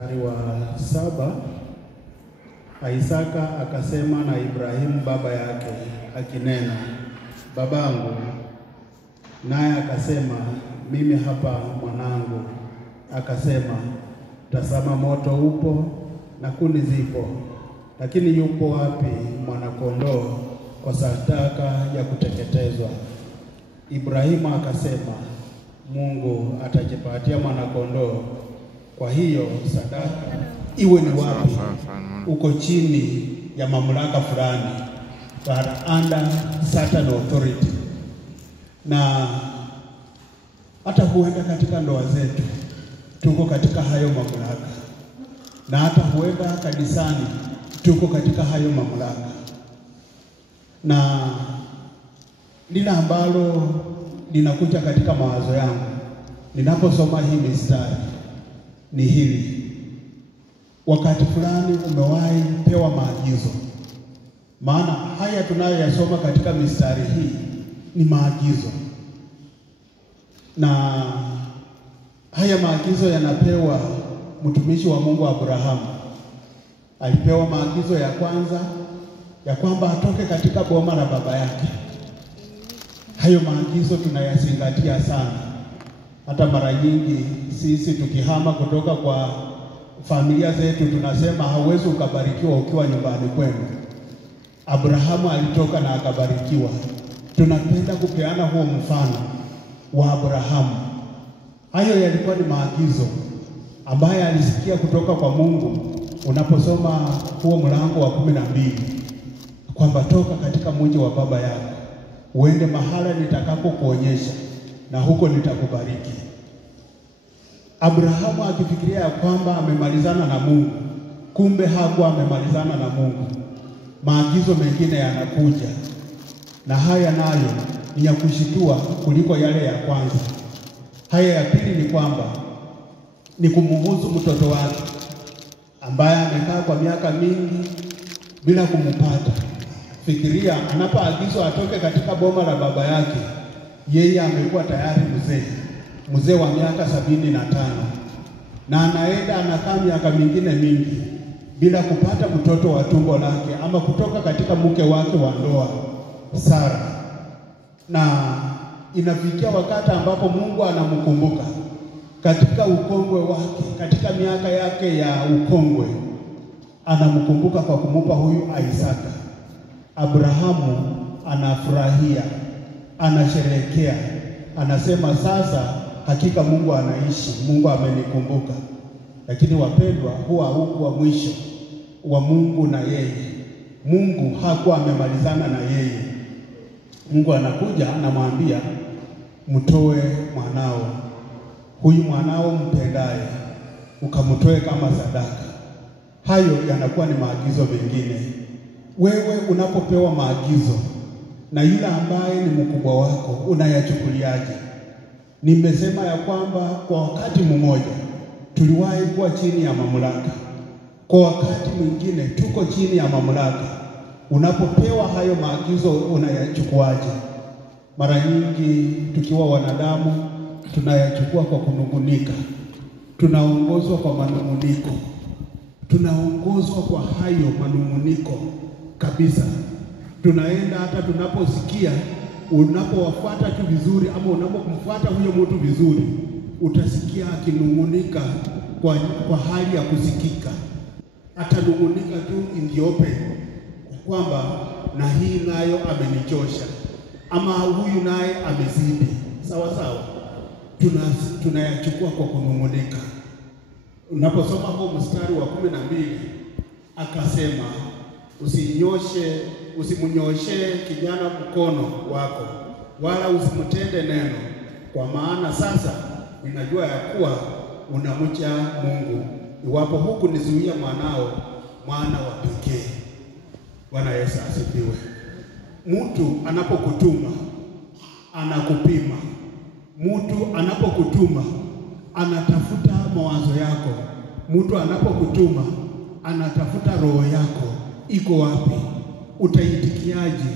Wa 7, Isaka akasema na Ibrahimu baba yake akinena, babangu. Naye akasema, mimi hapa mwanangu. Akasema, tazama moto upo na kuni zipo, lakini yupo wapi mwana-kondoo kwa sadaka ya kuteketezwa? Ibrahimu akasema, Mungu atajipatia mwana-kondoo. Kwa hiyo sadaka iwe ni wapi? Uko chini ya mamlaka fulani, under certain authority. Na hata huenda katika ndoa zetu tuko katika hayo mamlaka, na hata huenda kanisani tuko katika hayo mamlaka. Na lile ambalo linakuja katika mawazo yangu ninaposoma hii mistari ni hili: wakati fulani umewahi pewa maagizo. Maana haya tunayoyasoma katika mistari hii ni maagizo, na haya maagizo yanapewa mtumishi wa Mungu Abrahamu. Alipewa maagizo ya kwanza ya kwamba atoke katika boma la baba yake. Hayo maagizo tunayazingatia sana. Hata mara nyingi sisi tukihama kutoka kwa familia zetu tunasema hauwezi ukabarikiwa ukiwa nyumbani kwenu. Abrahamu alitoka na akabarikiwa. Tunapenda kupeana huo mfano wa Abrahamu. Hayo yalikuwa ni maagizo ambaye alisikia kutoka kwa Mungu. Unaposoma huo mlango wa 12 kwamba toka katika mji wa baba yako uende mahala nitakapokuonyesha, na huko nitakubariki. Abrahamu akifikiria ya kwamba amemalizana na Mungu, kumbe hakuwa amemalizana na Mungu. Maagizo mengine yanakuja, na haya nayo ni ya kushitua kuliko yale ya kwanza. Haya ya pili ni kwamba ni kumuhusu mtoto wake ambaye amekaa kwa miaka mingi bila kumpata. Fikiria, anapoagizwa atoke katika boma la baba yake, yeye amekuwa tayari mzee wa miaka 75, na anaenda anakaa miaka mingine mingi bila kupata mtoto wa tumbo lake ama kutoka katika mke wake wa ndoa Sara. Na inafikia wakati ambapo Mungu anamkumbuka katika ukongwe wake, katika miaka yake ya ukongwe, anamkumbuka kwa kumupa huyu Isaka. Abrahamu anafurahia, anasherehekea, anasema sasa hakika Mungu anaishi, Mungu amenikumbuka. Lakini wapendwa, huwa hukuwa mwisho wa Mungu na yeye. Mungu hakuwa amemalizana na yeye. Mungu anakuja anamwambia, mtoe mwanao, huyu mwanao mpendaye, ukamtoe kama sadaka. Hayo yanakuwa ni maagizo mengine. Wewe unapopewa maagizo na yule ambaye ni mkubwa wako, unayachukuliaje? Nimesema ya kwamba kwa wakati mmoja tuliwahi kuwa chini ya mamlaka, kwa wakati mwingine tuko chini ya mamlaka. Unapopewa hayo maagizo unayachukuaje? Mara nyingi tukiwa wanadamu tunayachukua kwa kunungunika, tunaongozwa kwa manunguniko, tunaongozwa kwa hayo manunguniko kabisa. Tunaenda hata tunaposikia, unapowafuata tu vizuri ama unapomfuata huyo mtu vizuri, utasikia akinungunika kwa hali ya kusikika. Atanungunika tu in the open kwamba na hii nayo amenichosha, ama huyu naye amezidi. Sawa sawa, tunayachukua kwa kunungunika. Unaposoma huo mstari wa 12, akasema, usimnyoshe kijana mkono wako, wala usimtende neno, kwa maana sasa ninajua ya kuwa unamcha Mungu, iwapo huku nizuia mwanao, mwana wa pekee. Bwana Yesu asifiwe. Mtu anapokutuma anakupima. Mtu anapokutuma anatafuta mawazo yako. Mtu anapokutuma anatafuta roho yako iko wapi. Utaitikiaje?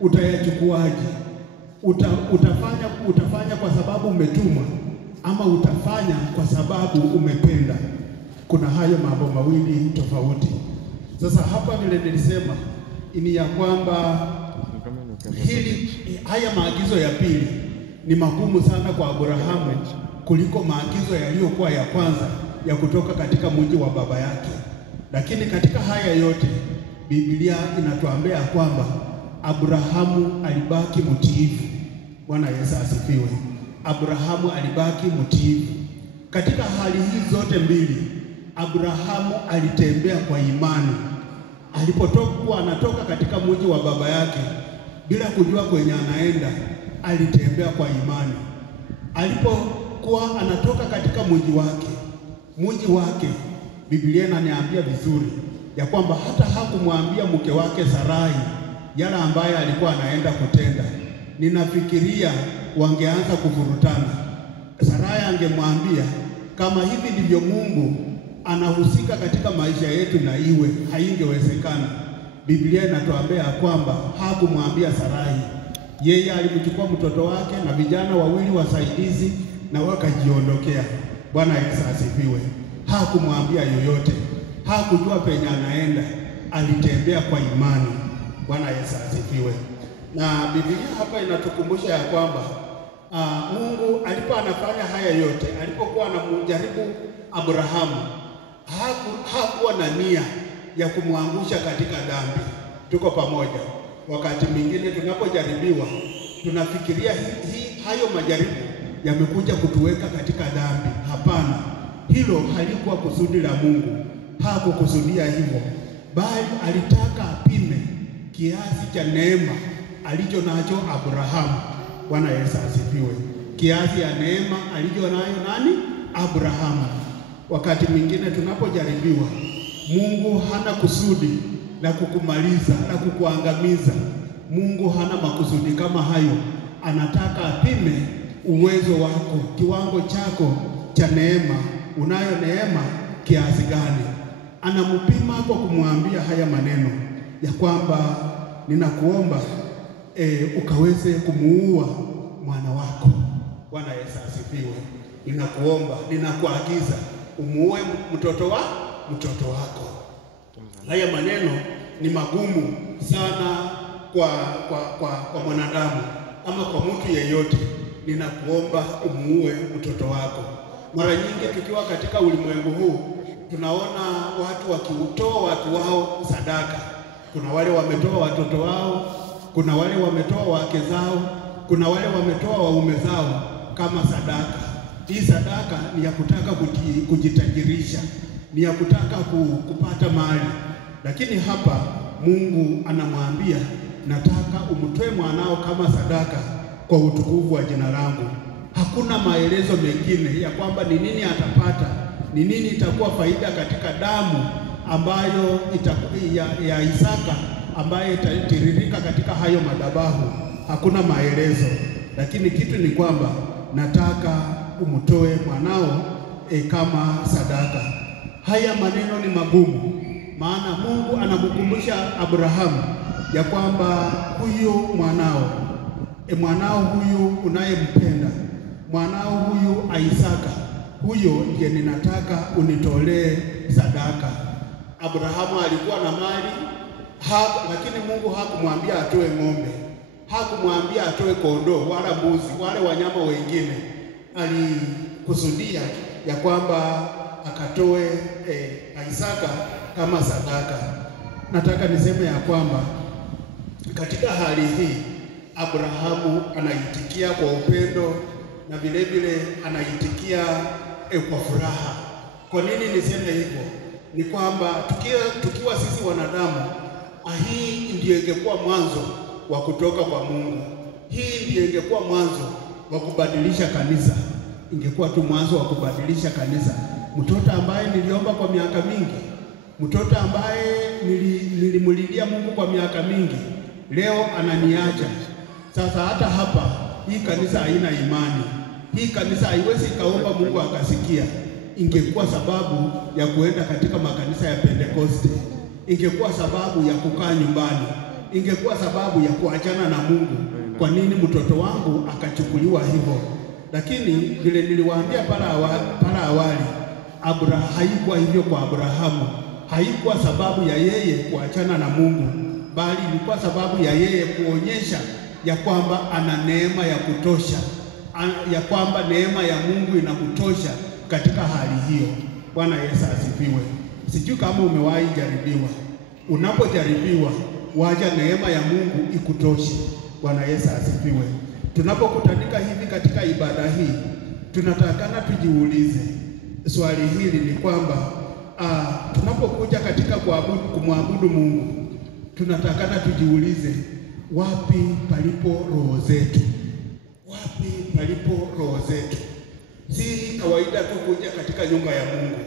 Utayachukuaje? Utafanya kwa sababu umetuma, ama utafanya kwa sababu umependa? kuna hayo mambo mawili tofauti. Sasa hapa vile nilisema ni ya kwamba haya maagizo ya pili ni magumu sana kwa Abrahamu kuliko maagizo yaliyokuwa ya kwanza ya kutoka katika mji wa baba yake. Lakini katika haya yote Biblia inatuambia kwamba Abrahamu alibaki mtiifu. Bwana Yesu asifiwe. Abrahamu alibaki mtiifu. Katika hali hizi zote mbili, Abrahamu alitembea kwa imani. Alipotoka anatoka katika mji wa baba yake bila kujua kwenye anaenda, alitembea kwa imani. Alipokuwa anatoka katika mji wake, Biblia inaniambia vizuri ya kwamba hata hakumwambia mke wake Sarai yale ambaye alikuwa anaenda kutenda. Ninafikiria wangeanza kuvurutana. Sarai angemwambia kama hivi ndivyo Mungu anahusika katika maisha yetu na iwe, haingewezekana. Biblia inatuambia kwamba hakumwambia Sarai. Yeye alimchukua mtoto wake na vijana wawili wasaidizi na wakajiondokea. Bwana Yesu asifiwe. Hakumwambia yoyote. Hakujua penye anaenda. Alitembea kwa imani. Bwana Yesu asifiwe. Na Biblia hapa inatukumbusha ya kwamba Mungu alipokuwa anafanya haya yote, alipokuwa anamjaribu Abrahamu, hakuwa na nia ya kumwangusha katika dhambi. Tuko pamoja. Wakati mwingine tunapojaribiwa, tunafikiria hayo majaribu yamekuja kutuweka katika dhambi. Hapana. Hilo halikuwa kusudi la Mungu. Hakukusudia hivyo, bali alitaka apime kiasi cha neema alicho nacho Abrahamu. Bwana Yesu asifiwe. Kiasi ya neema alicho nayo nani? Abrahamu. Wakati mwingine tunapojaribiwa, Mungu hana kusudi la kukumaliza, la kukuangamiza. Mungu hana makusudi kama hayo. Anataka apime uwezo wako, kiwango chako cha neema. Unayo neema kiasi gani? Anampima kwa kumwambia haya maneno ya kwamba ninakuomba ukaweze kumuua mwana wako. Bwana Yesu asifiwe. Ninakuomba, ninakuagiza umuue mtoto wako. Haya maneno ni magumu sana kwa mwanadamu ama kwa mtu yeyote. Ninakuomba umuue mtoto wako. Mara nyingi tukiwa katika ulimwengu huu tunaona watu wakiutoa watu wao sadaka. Kuna wale wametoa watoto wao, kuna wale wametoa wake zao, kuna wale wametoa waume zao kama sadaka. Hii sadaka ni ya kutaka kujitajirisha, ni ya kutaka kupata mali. Lakini hapa Mungu anamwambia, nataka umtoe mwanao kama sadaka kwa utukufu wa jina langu. Hakuna maelezo mengine ya kwamba ni nini atapata, ni nini itakuwa faida katika damu ambayo ya Isaka ambaye itatiririka katika hayo madhabahu. Hakuna maelezo, lakini kitu ni kwamba nataka umtoe mwanao kama sadaka. Haya maneno ni magumu, maana Mungu anamkumbusha Abrahamu ya kwamba huyu mwanao huyu unayempenda, mwanao huyu Isaka, huyo ndiye ninataka unitolee sadaka. Abrahamu alikuwa na mali, lakini Mungu hakumwambia atoe ng'ombe, hakumwambia atoe kondoo wala mbuzi wale wanyama wengine. Alikusudia ya kwamba akatoe Isaka kama sadaka. Nataka niseme ya kwamba katika hali hii Abrahamu anaitikia kwa upendo na vile vile anaitikia kwa furaha. Kwa nini niseme hivyo? Ni kwamba tukiwa sisi wanadamu, hii ndiyo ingekuwa mwanzo wa kutoka kwa Mungu. Hii ndiyo ingekuwa mwanzo wa kubadilisha kanisa. Ingekuwa tu mwanzo wa kubadilisha kanisa. Mtoto ambaye niliomba kwa miaka mingi, mtoto ambaye nilimulilia Mungu kwa miaka mingi, leo ananiacha. Sasa hata hapa hii kanisa haina imani. Hii kanisa haiwezi kaomba Mungu akasikia. Ingekuwa sababu ya kuenda katika makanisa ya Pentekoste. Ingekuwa sababu ya kukaa nyumbani. Ingekuwa sababu ya kuachana na Mungu. Kwa nini mtoto wangu akachukuliwa hivyo? Lakini vile niliwaambia pala awali, haikuwa hivyo kwa Abrahamu. Haikuwa sababu ya yeye kuachana na Mungu, bali ilikuwa sababu ya yeye kuonyesha ya kwamba ana neema ya kutosha, ya kwamba neema ya Mungu inamtosha katika hali hiyo. Bwana Yesu asifiwe. Sijui kama umewahi jaribiwa. Unapojaribiwa, waja neema ya Mungu ikutoshe. Bwana Yesu asifiwe. Tunapokutanika hivi katika ibada hii, tunatakana tujiulize swali hili, ni kwamba tunapokuja katika kumwabudu Mungu, tunatakana tujiulize, wapi palipo roho zetu? Wapi palipo roho zetu? Si kawaida tu kuja katika nyumba ya Mungu,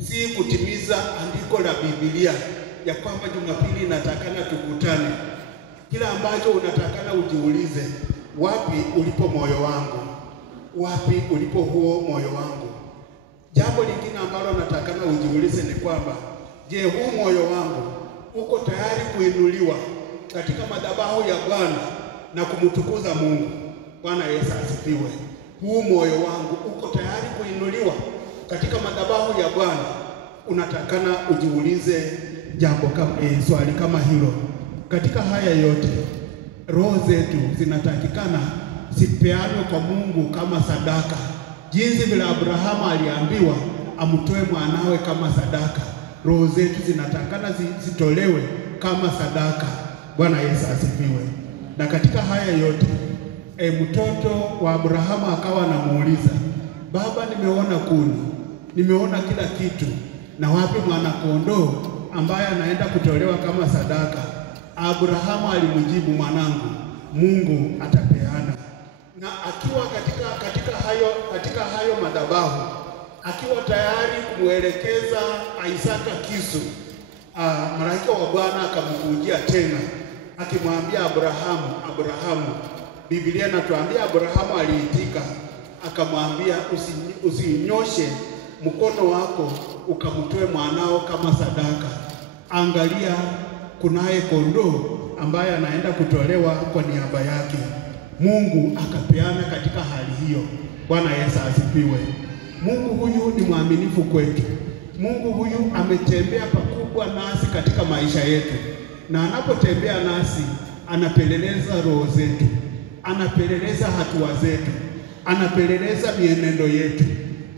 si kutimiza andiko la Biblia ya kwamba Jumapili inatakana tukutane. Kila ambacho unatakana ujiulize, wapi ulipo moyo wangu? Wapi ulipo huo moyo wangu? Jambo lingine ambalo natakana ujiulize ni kwamba, je, huu moyo wangu uko tayari kuinuliwa katika madhabahu ya Bwana na kumtukuza Mungu? Bwana Yesu asifiwe. Huu moyo wangu uko tayari kuinuliwa katika madhabahu ya Bwana? Unatakana ujiulize swali kama hilo. Katika haya yote, roho zetu zinatakikana zipeanwe kwa Mungu kama sadaka, jinsi vile Abrahamu aliambiwa amtoe mwanawe kama sadaka. Roho zetu zinatakana zitolewe kama sadaka. Bwana Yesu asifiwe. Na katika haya yote, mtoto wa Abrahamu akawa anamuuliza, baba, nimeona kuni, nimeona kila kitu, na wapi mwana kondoo ambaye anaenda kutolewa kama sadaka? Abrahamu alimjibu, mwanangu, Mungu atapeana. Na akiwa katika hayo madhabahu, akiwa tayari kumwelekeza Isaka kisu, malaika wa Bwana akamkujia tena akimwambia Abrahamu. Biblia inatuambia Abrahamu aliitika, akamwambia, usinyoshe mkono wako ukamtoe mwanao kama sadaka. Angalia, kunaye kondoo ambaye anaenda kutolewa kwa niaba yake. Mungu akapeana katika hali hiyo. Bwana Yesu asifiwe. Mungu huyu ni mwaminifu kwetu. Mungu huyu ametembea pakubwa nasi katika maisha yetu, na anapotembea nasi anapeleleza roho zetu, anapeleleza hatua zetu, anapeleleza mienendo yetu.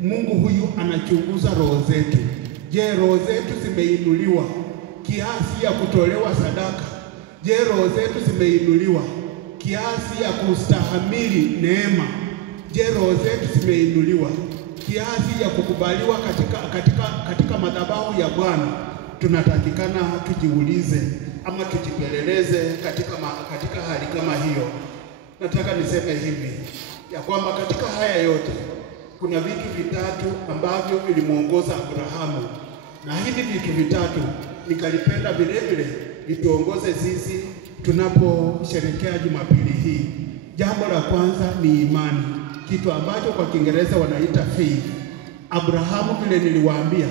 Mungu huyu anachunguza roho zetu. Je, roho zetu zimeinuliwa kiasi ya kutolewa sadaka? Je, roho zetu zimeinuliwa kiasi ya kustahamili neema? Je, roho zetu zimeinuliwa kiasi ya kukubaliwa katika madhabahu ya Bwana? Tunatakikana tujiulize ama tujipeleleze katika hali kama hiyo. Nataka niseme hivi ya kwamba katika haya yote kuna vitu vitatu ambavyo vilimuongoza Abrahamu, na hivi vitu vitatu nikalipenda vile vile vituongoze sisi tunaposherehekea Jumapili hii. Jambo la kwanza ni imani, kitu ambacho kwa Kiingereza wanaita faith. Abrahamu, vile niliwaambia,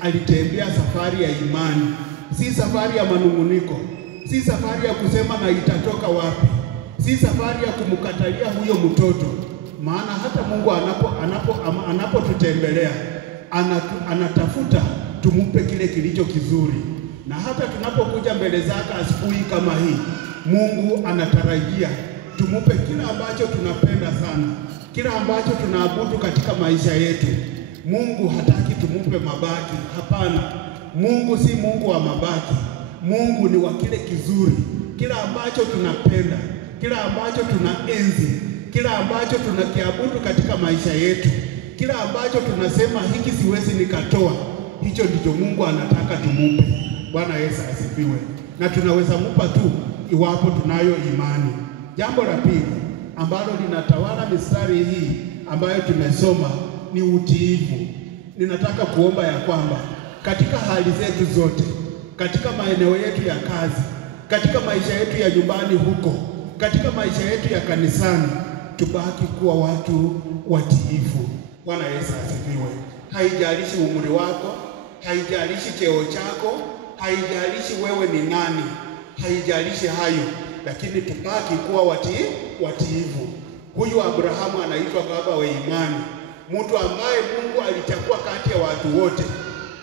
alitembea safari ya imani, si safari ya manunguniko, si safari ya kusema na itatoka wapi, si safari ya kumkatalia huyo mtoto. Maana hata Mungu anapotutembelea anatafuta tumupe kile kilicho kizuri. Na hata tunapokuja mbele zake asubuhi kama hii, Mungu anatarajia tumupe kila ambacho tunapenda sana, kila ambacho tunaabudu katika maisha yetu. Mungu hataki tumupe mabaki. Hapana, Mungu si Mungu wa mabaki. Mungu ni wa kile kizuri, kila ambacho tunapenda, kila ambacho tunaenzi, kila ambacho tunakiabudu katika maisha yetu, kila ambacho tunasema hiki siwezi nikatoa, hicho ndicho Mungu anataka tumupe. Bwana Yesu asifiwe. Na tunaweza mupa tu iwapo tunayo imani. Jambo la pili ambalo linatawala mistari hii ambayo tumesoma ni utiifu. Ninataka kuomba ya kwamba katika hali zetu zote, katika maeneo yetu ya kazi, katika maisha yetu ya nyumbani huko, katika maisha yetu ya kanisani, tubaki kuwa watu watiifu. Bwana Yesu asifiwe. Haijalishi umri wako, haijalishi cheo chako, haijalishi wewe ni nani, haijalishi hayo, lakini tubaki kuwa watiifu. Huyu Abrahamu anaitwa baba wa imani. mtu ambaye Mungu alichagua kati ya watu wote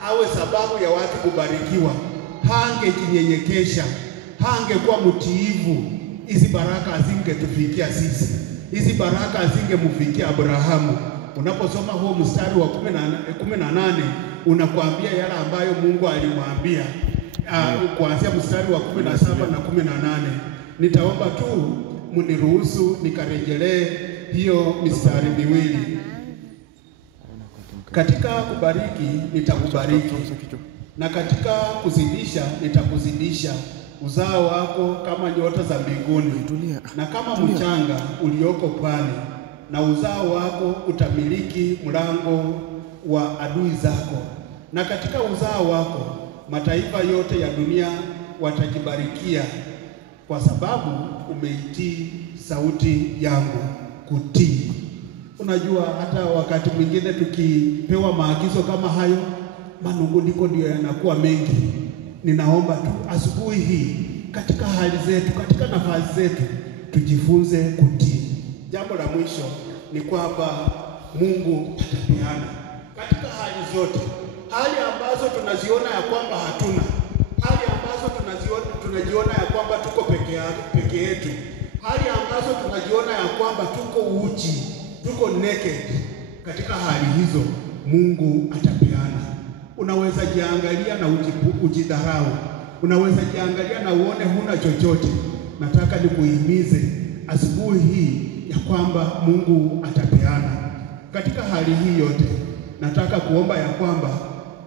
awe sababu ya watu kubarikiwa, hangejinyenyekesha, hangekuwa mtiifu, hizi baraka azingetufikia sisi, hizi baraka azingemfikia Abrahamu. Unaposoma huo mstari wa 18 unakuambia yale ambayo Mungu alimwambia kuanzia mstari wa 17 na 18. Nitaomba tu mniruhusu nikarejelee hiyo mistari miwili. Katika kubariki nitakubariki, na katika kuzidisha nitakuzidisha uzao wako kama nyota za mbinguni na kama mchanga ulioko pwani, na uzao wako utamiliki mlango wa adui zako, na katika uzao wako mataifa yote ya dunia watajibarikia, kwa sababu umeitii sauti yangu. Kutii. Unajua, hata wakati mwingine tukipewa maagizo kama hayo, manunguniko ndio yanakuwa mengi. Ninaomba tu asubuhi hii, katika hali zetu, katika nafasi zetu, tujifunze kutii. Jambo la mwisho ni kwamba Mungu atapeana katika hali zote, hali ambazo tunaziona ya kwamba hatuna, hali ambazo tunajiona ya kwamba tuko peke yetu, hali ambazo tunajiona ya kwamba tuko uchi, tuko naked. Katika hali hizo Mungu atapeana. Unaweza jiangalia na ujidharau, unaweza jiangalia na uone huna chochote. Nataka nikuhimize asubuhi hii ya kwamba Mungu atapeana. Katika hali hii yote nataka kuomba ya kwamba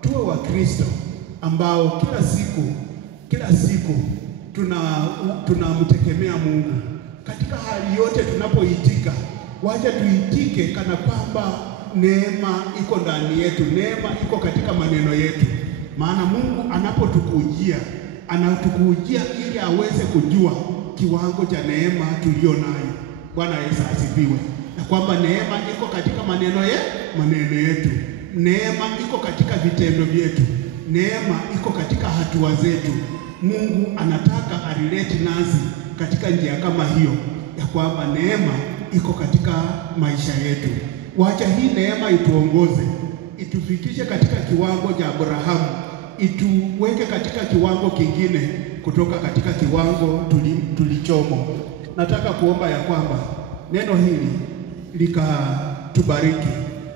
tuwe Wakristo ambao kila siku tunamtegemea Mungu. Katika hali yote tunapoitika, wacha tuitike kana kwamba neema iko ndani yetu, neema iko katika maneno yetu. Maana Mungu anapotukujia, anatukujia ili aweze kujua kiwango cha neema tulio nayo. Bwana Yesu asifiwe. Na kwamba neema iko katika maneno yetu, neema iko katika vitendo vyetu, neema iko katika hatua zetu. Mungu anataka arelate nasi katika njia kama hiyo, ya kwamba neema iko katika maisha yetu. Wacha hii neema ituongoze, itufikishe katika kiwango cha Abrahamu, ituweke katika kiwango kingine kutoka katika kiwango tulichomo. Nataka kuomba ya kwamba neno hili likatubariki,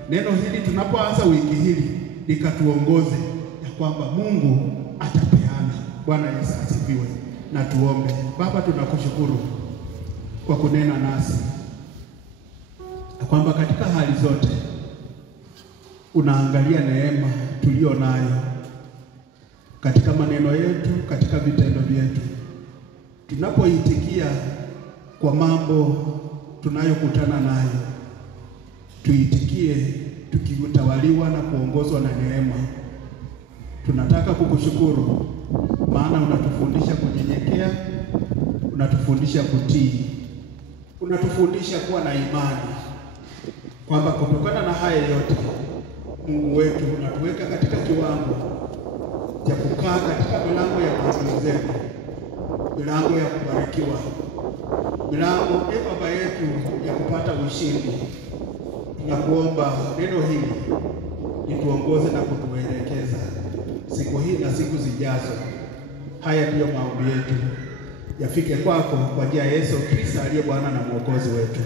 neno hili tunapoanza wiki hili likatuongoze, ya kwamba Mungu atapeana. Bwana Yesu asifiwe. Na tuombe. Baba, tunakushukuru kwa kunena nasi, na kwamba katika hali zote unaangalia neema tulio nayo katika maneno yetu, katika vitendo vyetu. Tunapoitikia kwa mambo tunayokutana nayo, tuitikie tukiutawaliwa na kuongozwa na neema. Tunataka kukushukuru, maana unatufundisha kunyenyekea, unatufundisha kutii, unatufundisha kuwa na imani, kwamba kutokana na haya yote Mungu wetu unatuweka katika kiwango cha kukaa katika milango ya maadui zetu, milango ya kubarikiwa, milango Baba yetu ya kupata ushindi. Tunakuomba neno hili lituongoze na kutuelekeza siku hii na siku zijazo. Haya ndiyo maombi yetu, yafike kwako kwa njia ya Yesu Kristo aliye Bwana na Mwokozi wetu.